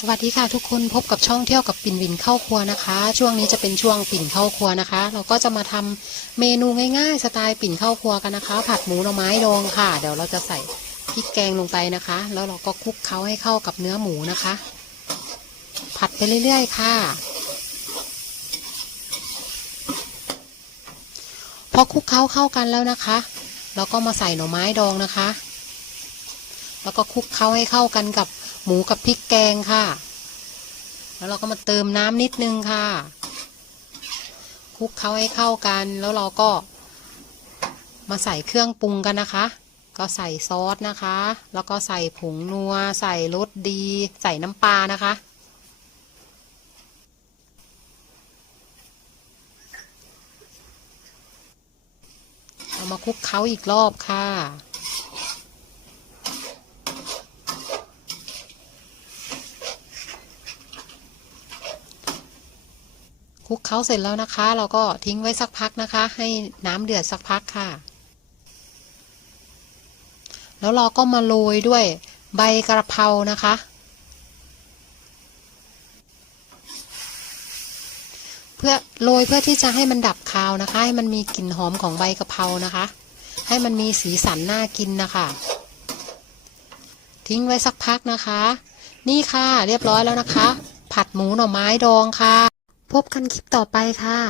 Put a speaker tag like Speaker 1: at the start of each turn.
Speaker 1: สวัสดีค่ะทุกคนพบกับช่องเที่ยวกับปิ่นวินเข้าครัวนะคะ ช่วงนี้จะเป็นช่วงปิ่นเข้าครัวนะคะ เราก็จะมาทำเมนูง่ายๆ สไตล์ปิ่นเข้าครัวกันนะคะ ผัดหมูหน่อไม้ดองค่ะ เดี๋ยวเราจะใส่พริกแกงลงไปนะคะ แล้วเราก็คลุกเคล้าให้เข้ากับเนื้อหมูนะคะ ผัดไปเรื่อยๆ ค่ะ พอคลุกเคล้าเข้ากันแล้วนะคะ เราก็มาใส่หน่อไม้ดองนะคะ แล้วก็คลุกเคล้าให้เข้ากันกับ หมูกับพริกแกงค่ะ แล้วเราก็มาเติมน้ำนิดนึงค่ะ คลุกเคล้าให้เข้ากัน แล้วเราก็มาใส่เครื่องปรุงกันนะคะ ก็ใส่ซอสนะคะ แล้วก็ใส่ผงนัว ใส่รสดี ใส่น้ำปลานะคะเอามาคลุกเคล้าอีกรอบค่ะ คลุกเคล้าเสร็จแล้วนะคะ เราก็ทิ้งไว้สักพักนะคะ ให้น้ำเดือดสักพักค่ะ แล้วเราก็มาโรยด้วยใบกระเพรานะคะ เพื่อโรยเพื่อที่จะให้มันดับคาวนะคะ ให้มันมีกลิ่นหอมของใบกระเพรานะคะ ให้มันมีสีสันน่ากินนะคะ ทิ้งไว้สักพักนะคะ นี่ค่ะ เรียบร้อยแล้วนะคะ ผัดหมูหน่อไม้ดองค่ะ พบกันคลิปต่อไปค่ะ